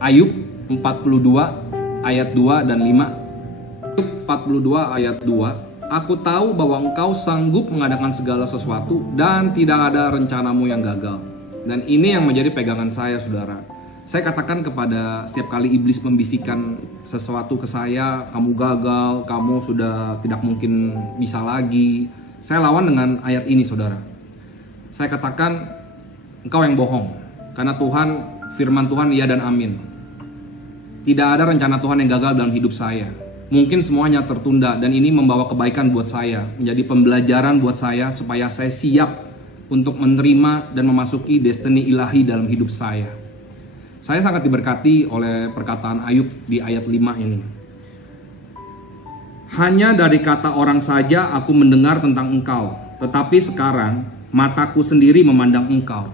Ayub 42 ayat 2 dan 5. Ayub 42 ayat 2. Aku tahu bahwa engkau sanggup mengadakan segala sesuatu dan tidak ada rencanamu yang gagal. Dan ini yang menjadi pegangan saya, saudara. Saya katakan kepada setiap kali iblis membisikkan sesuatu ke saya, kamu gagal, kamu sudah tidak mungkin bisa lagi. Saya lawan dengan ayat ini, saudara. Saya katakan, engkau yang bohong. Karena Tuhan, firman Tuhan iya dan amin. Tidak ada rencana Tuhan yang gagal dalam hidup saya. Mungkin semuanya tertunda dan ini membawa kebaikan buat saya. Menjadi pembelajaran buat saya supaya saya siap untuk menerima dan memasuki destiny ilahi dalam hidup saya. Saya sangat diberkati oleh perkataan Ayub di ayat 5 ini. Hanya dari kata orang saja aku mendengar tentang engkau, tetapi sekarang mataku sendiri memandang engkau.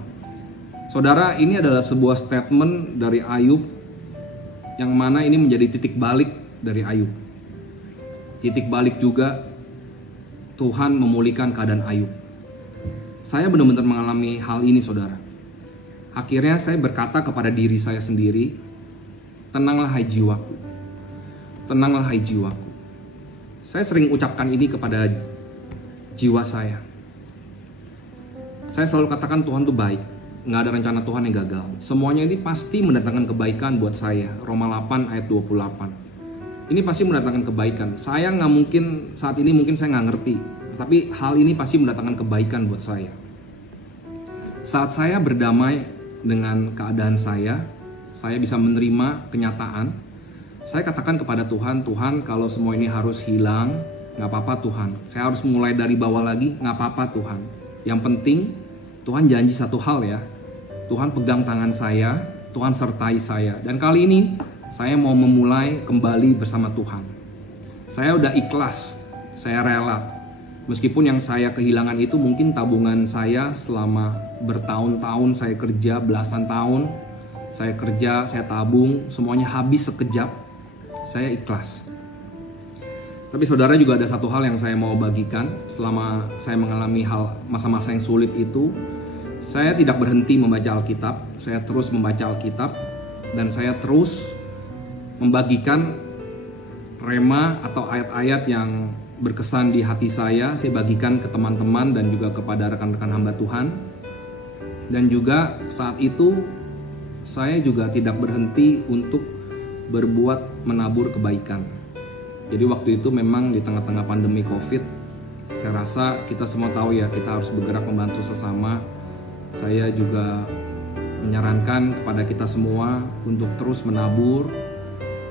Saudara, ini adalah sebuah statement dari Ayub, yang mana ini menjadi titik balik dari Ayub. Titik balik juga Tuhan memulihkan keadaan Ayub. Saya benar-benar mengalami hal ini, saudara. Akhirnya saya berkata kepada diri saya sendiri, tenanglah hai jiwaku, tenanglah hai jiwaku. Saya sering ucapkan ini kepada jiwa saya. Saya selalu katakan Tuhan tuh baik, nggak ada rencana Tuhan yang gagal. Semuanya ini pasti mendatangkan kebaikan buat saya. Roma 8 ayat 28. Ini pasti mendatangkan kebaikan. Saya nggak mungkin, saat ini mungkin saya nggak ngerti, tapi hal ini pasti mendatangkan kebaikan buat saya. Saat saya berdamai dengan keadaan saya bisa menerima kenyataan. Saya katakan kepada Tuhan, Tuhan kalau semua ini harus hilang, gak apa-apa Tuhan. Saya harus mulai dari bawah lagi, gak apa-apa Tuhan. Yang penting, Tuhan janji satu hal ya. Tuhan pegang tangan saya, Tuhan sertai saya. Dan kali ini, saya mau memulai kembali bersama Tuhan. Saya udah ikhlas, saya rela. Meskipun yang saya kehilangan itu mungkin tabungan saya selama bertahun-tahun saya kerja, belasan tahun. Saya kerja, saya tabung, semuanya habis sekejap. Saya ikhlas. Tapi saudara, juga ada satu hal yang saya mau bagikan. Selama saya mengalami masa-masa yang sulit itu, saya tidak berhenti membaca Alkitab. Saya terus membaca Alkitab dan saya terus membagikan rema atau ayat-ayat yang berkesan di hati saya bagikan ke teman-teman dan juga kepada rekan-rekan hamba Tuhan. Dan juga saat itu saya juga tidak berhenti untuk berbuat menabur kebaikan. Jadi waktu itu memang di tengah-tengah pandemi COVID, saya rasa kita semua tahu ya, kita harus bergerak membantu sesama. Saya juga menyarankan kepada kita semua untuk terus menabur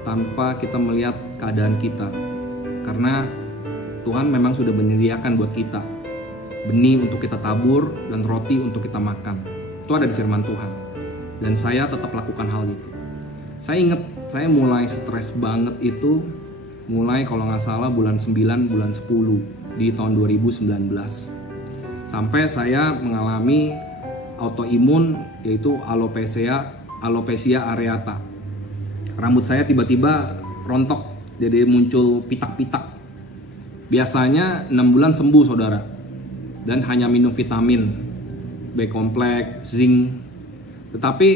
tanpa kita melihat keadaan kita. Karena Tuhan memang sudah menyediakan buat kita benih untuk kita tabur dan roti untuk kita makan. Itu ada di firman Tuhan. Dan saya tetap lakukan hal itu. Saya ingat, saya mulai stres banget itu mulai kalau nggak salah bulan 9, bulan 10 di tahun 2019. Sampai saya mengalami autoimun, yaitu alopecia areata. Rambut saya tiba-tiba rontok, jadi muncul pitak-pitak. Biasanya 6 bulan sembuh, saudara. Dan hanya minum vitamin B kompleks, zinc. Tetapi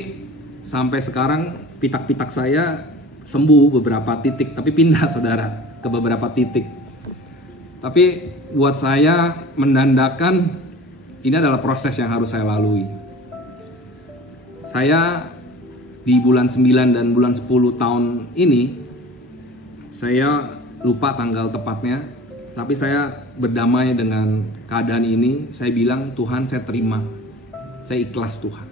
sampai sekarang pitak-pitak saya sembuh beberapa titik, tapi pindah saudara ke beberapa titik. Tapi buat saya menandakan ini adalah proses yang harus saya lalui. Saya di bulan 9 dan bulan 10 tahun ini, saya lupa tanggal tepatnya, tapi saya berdamai dengan keadaan ini. Saya bilang, Tuhan saya terima, saya ikhlas Tuhan.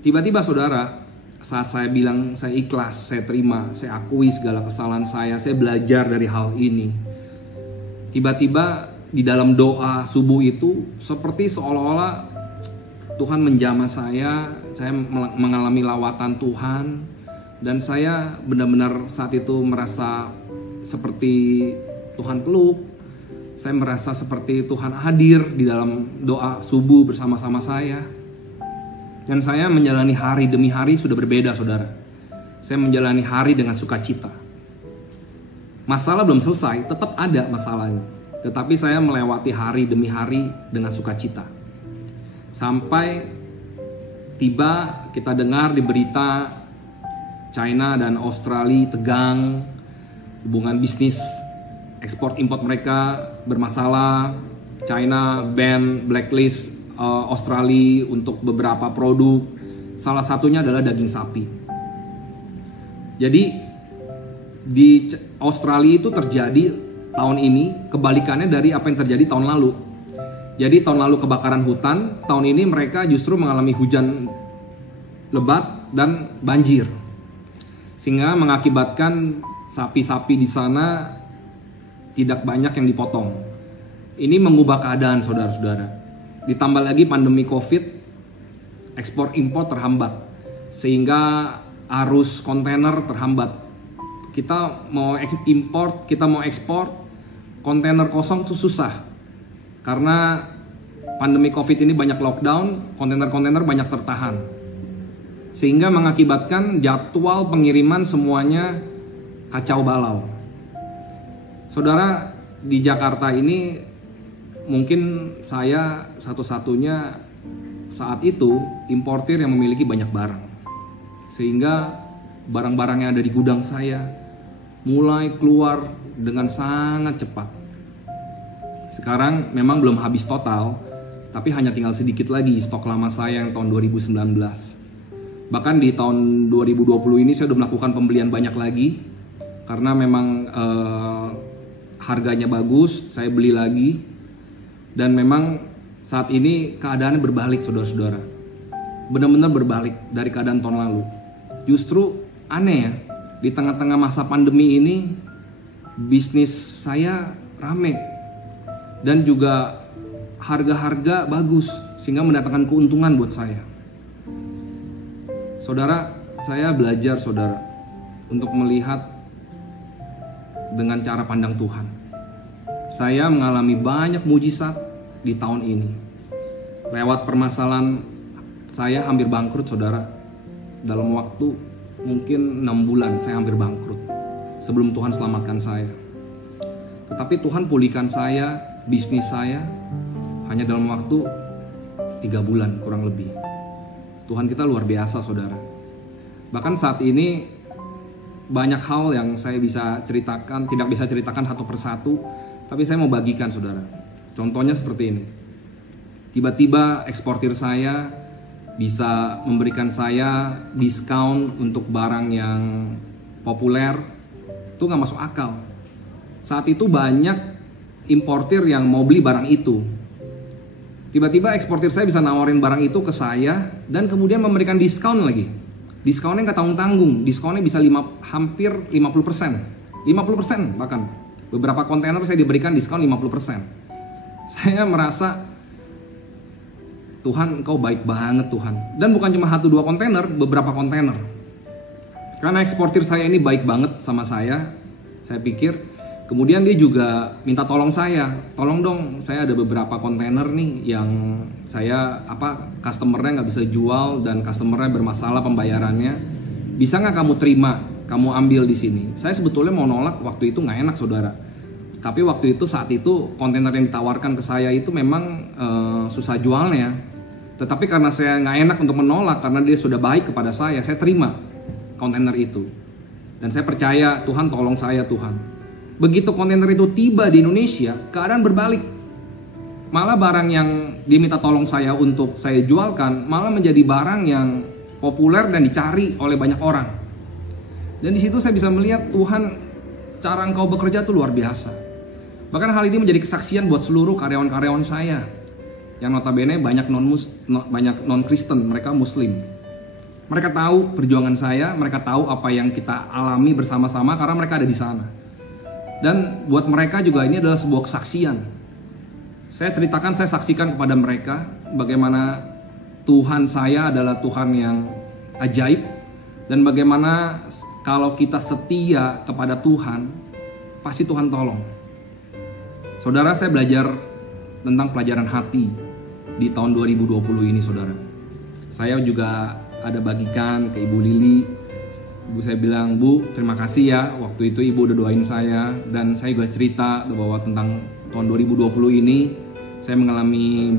Tiba-tiba saudara, saat saya bilang saya ikhlas, saya terima, saya akui segala kesalahan saya belajar dari hal ini. Tiba-tiba di dalam doa subuh itu seperti seolah-olah Tuhan menjamah saya mengalami lawatan Tuhan, dan saya benar-benar saat itu merasa seperti Tuhan peluk. Saya merasa seperti Tuhan hadir di dalam doa subuh bersama-sama saya. Dan saya menjalani hari demi hari sudah berbeda, saudara. Saya menjalani hari dengan sukacita. Masalah belum selesai, tetap ada masalahnya. Tetapi saya melewati hari demi hari dengan sukacita. Sampai tiba kita dengar di berita China dan Australia tegang, hubungan bisnis ekspor import mereka bermasalah. China ban, blacklist Australia untuk beberapa produk. Salah satunya adalah daging sapi. Jadi di Australia itu terjadi tahun ini kebalikannya dari apa yang terjadi tahun lalu. Jadi tahun lalu kebakaran hutan, tahun ini mereka justru mengalami hujan lebat dan banjir. Sehingga mengakibatkan sapi-sapi di sana tidak banyak yang dipotong. Ini mengubah keadaan, saudara-saudara. Ditambah lagi pandemi Covid, ekspor impor terhambat. Sehingga arus kontainer terhambat. Kita mau import, kita mau ekspor, kontainer kosong itu susah. Karena pandemi Covid ini banyak lockdown, kontainer-kontainer banyak tertahan. Sehingga mengakibatkan jadwal pengiriman semuanya kacau balau. Saudara, di Jakarta ini mungkin saya satu-satunya saat itu importir yang memiliki banyak barang. Sehingga barang-barang yang ada di gudang saya mulai keluar dengan sangat cepat. Sekarang memang belum habis total, tapi hanya tinggal sedikit lagi stok lama saya yang tahun 2019. Bahkan di tahun 2020 ini saya sudah melakukan pembelian banyak lagi, karena memang harganya bagus, saya beli lagi. Dan memang saat ini keadaannya berbalik, saudara-saudara. Benar-benar berbalik dari keadaan tahun lalu. Justru aneh ya, di tengah-tengah masa pandemi ini bisnis saya rame. Dan juga harga-harga bagus, sehingga mendatangkan keuntungan buat saya. Saudara, saya belajar, saudara, untuk melihat dengan cara pandang Tuhan. Saya mengalami banyak mujizat di tahun ini. Lewat permasalahan saya hampir bangkrut, saudara. Dalam waktu mungkin 6 bulan saya hampir bangkrut sebelum Tuhan selamatkan saya. Tetapi Tuhan pulihkan saya, bisnis saya hanya dalam waktu 3 bulan kurang lebih. Tuhan kita luar biasa, saudara. Bahkan saat ini banyak hal yang saya bisa ceritakan, tidak bisa ceritakan satu persatu, tapi saya mau bagikan, saudara. Contohnya seperti ini. Tiba-tiba eksportir saya bisa memberikan saya diskon untuk barang yang populer. Itu gak masuk akal. Saat itu banyak importir yang mau beli barang itu. Tiba-tiba eksportir saya bisa nawarin barang itu ke saya dan kemudian memberikan diskon lagi. Diskonnya nggak tanggung-tanggung, diskonnya bisa hampir 50%. 50% bahkan. Beberapa kontainer saya diberikan diskon 50%. Saya merasa, Tuhan, Engkau baik banget, Tuhan. Dan bukan cuma 1-2 kontainer, beberapa kontainer. Karena eksportir saya ini baik banget sama saya pikir. Kemudian dia juga minta tolong saya, tolong dong, saya ada beberapa kontainer nih yang saya customernya nggak bisa jual dan customernya bermasalah pembayarannya. Bisa nggak kamu terima, kamu ambil di sini? Saya sebetulnya mau nolak waktu itu, nggak enak, saudara. Tapi waktu itu saat itu kontainer yang ditawarkan ke saya itu memang susah jualnya. Tetapi karena saya nggak enak untuk menolak karena dia sudah baik kepada saya terima kontainer itu. Dan saya percaya, Tuhan tolong saya, Tuhan. Begitu kontainer itu tiba di Indonesia, keadaan berbalik. Malah barang yang diminta tolong saya untuk saya jualkan, malah menjadi barang yang populer dan dicari oleh banyak orang. Dan di situ saya bisa melihat, Tuhan, cara Engkau bekerja itu luar biasa. Bahkan hal ini menjadi kesaksian buat seluruh karyawan-karyawan saya, yang notabene banyak non-Kristen, mereka Muslim. Mereka tahu perjuangan saya, mereka tahu apa yang kita alami bersama-sama karena mereka ada di sana. Dan buat mereka juga ini adalah sebuah kesaksian. Saya ceritakan, saya saksikan kepada mereka bagaimana Tuhan saya adalah Tuhan yang ajaib, dan bagaimana kalau kita setia kepada Tuhan, pasti Tuhan tolong. Saudara, saya belajar tentang pelajaran hati di tahun 2020 ini, saudara. Saya juga ada bagikan ke Ibu Lili. Ibu saya bilang, "Bu, terima kasih ya, waktu itu Ibu udah doain saya." Dan saya juga cerita bahwa tentang tahun 2020 ini saya mengalami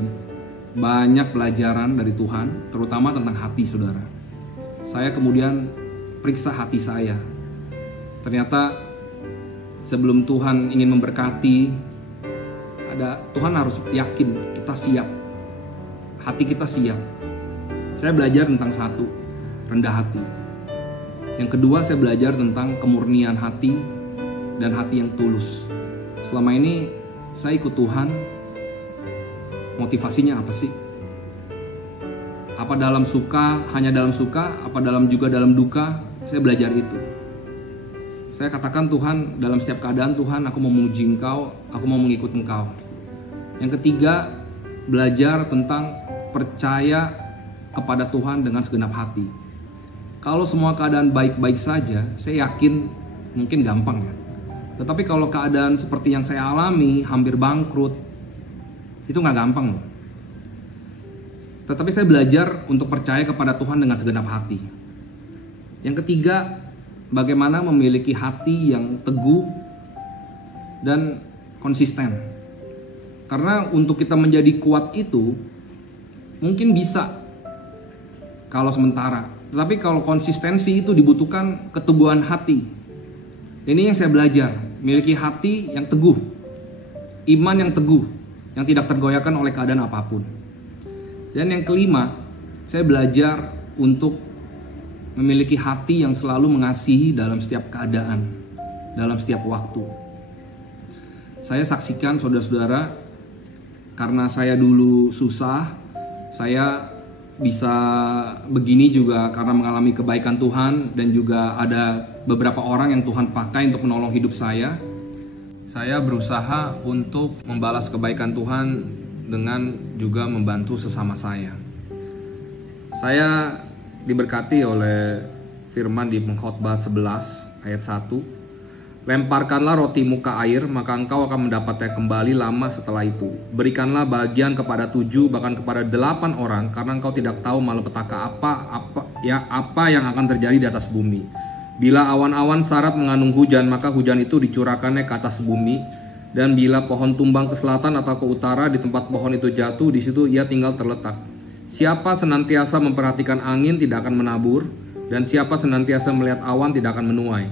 banyak pelajaran dari Tuhan, terutama tentang hati, saudara. Saya kemudian periksa hati saya. Ternyata sebelum Tuhan ingin memberkati, Tuhan harus yakin kita siap. Hati kita siap. Saya belajar tentang satu, rendah hati. Yang kedua, saya belajar tentang kemurnian hati dan hati yang tulus. Selama ini saya ikut Tuhan, motivasinya apa sih? Apa dalam suka, hanya dalam suka, apa juga dalam duka? Saya belajar itu. Saya katakan, Tuhan, dalam setiap keadaan, Tuhan, aku mau memuji Engkau, aku mau mengikut Engkau. Yang ketiga, belajar tentang percaya kepada Tuhan dengan segenap hati. Kalau semua keadaan baik-baik saja, saya yakin mungkin gampang ya. Tetapi kalau keadaan seperti yang saya alami, hampir bangkrut, itu gak gampang loh. Tetapi saya belajar untuk percaya kepada Tuhan dengan segenap hati. Yang ketiga, bagaimana memiliki hati yang teguh dan konsisten. Karena untuk kita menjadi kuat itu mungkin bisa kalau sementara. Tetapi kalau konsistensi itu dibutuhkan keteguhan hati. Ini yang saya belajar, memiliki hati yang teguh, iman yang teguh, yang tidak tergoyahkan oleh keadaan apapun. Dan yang kelima, saya belajar untuk memiliki hati yang selalu mengasihi dalam setiap keadaan, dalam setiap waktu. Saya saksikan, saudara-saudara, karena saya dulu susah, saya bisa begini juga karena mengalami kebaikan Tuhan, dan juga ada beberapa orang yang Tuhan pakai untuk menolong hidup saya. Saya berusaha untuk membalas kebaikan Tuhan dengan juga membantu sesama saya. Saya diberkati oleh firman di Pengkhotbah 11 ayat 1. Lemparkanlah rotimu ke air, maka engkau akan mendapatnya kembali lama setelah itu. Berikanlah bagian kepada 7, bahkan kepada 8 orang, karena engkau tidak tahu malapetaka apa yang akan terjadi di atas bumi. Bila awan-awan sarat mengandung hujan, maka hujan itu dicurahkannya ke atas bumi. Dan bila pohon tumbang ke selatan atau ke utara, di tempat pohon itu jatuh, di situ ia tinggal terletak. Siapa senantiasa memperhatikan angin tidak akan menabur, dan siapa senantiasa melihat awan tidak akan menuai.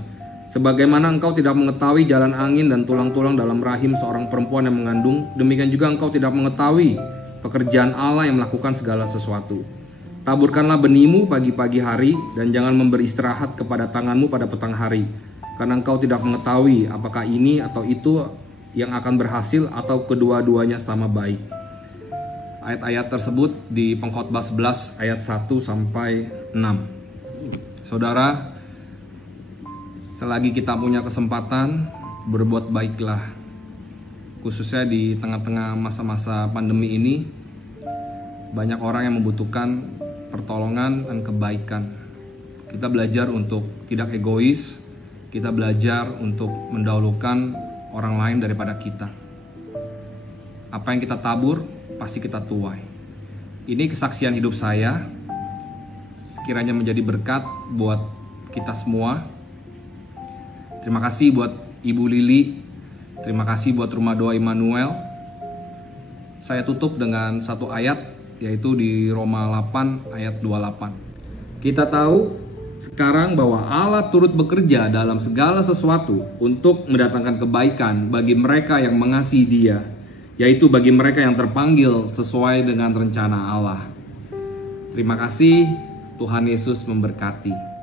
Sebagaimana engkau tidak mengetahui jalan angin dan tulang-tulang dalam rahim seorang perempuan yang mengandung, demikian juga engkau tidak mengetahui pekerjaan Allah yang melakukan segala sesuatu. Taburkanlah benihmu pagi-pagi hari, dan jangan memberi istirahat kepada tanganmu pada petang hari, karena engkau tidak mengetahui apakah ini atau itu yang akan berhasil, atau kedua-duanya sama baik. Ayat-ayat tersebut di Pengkhotbah 11 ayat 1 sampai 6. Saudara, selagi kita punya kesempatan, berbuat baiklah. Khususnya di tengah-tengah masa-masa pandemi ini, banyak orang yang membutuhkan pertolongan dan kebaikan. Kita belajar untuk tidak egois, kita belajar untuk mendahulukan orang lain daripada kita. Apa yang kita tabur, pasti kita tuai. Ini kesaksian hidup saya, sekiranya menjadi berkat buat kita semua. Terima kasih buat Ibu Lili, terima kasih buat Rumah Doa Immanuel. Saya tutup dengan satu ayat, yaitu di Roma 8 ayat 28. Kita tahu sekarang bahwa Allah turut bekerja dalam segala sesuatu untuk mendatangkan kebaikan bagi mereka yang mengasihi Dia, yaitu bagi mereka yang terpanggil sesuai dengan rencana Allah. Terima kasih, Tuhan Yesus memberkati.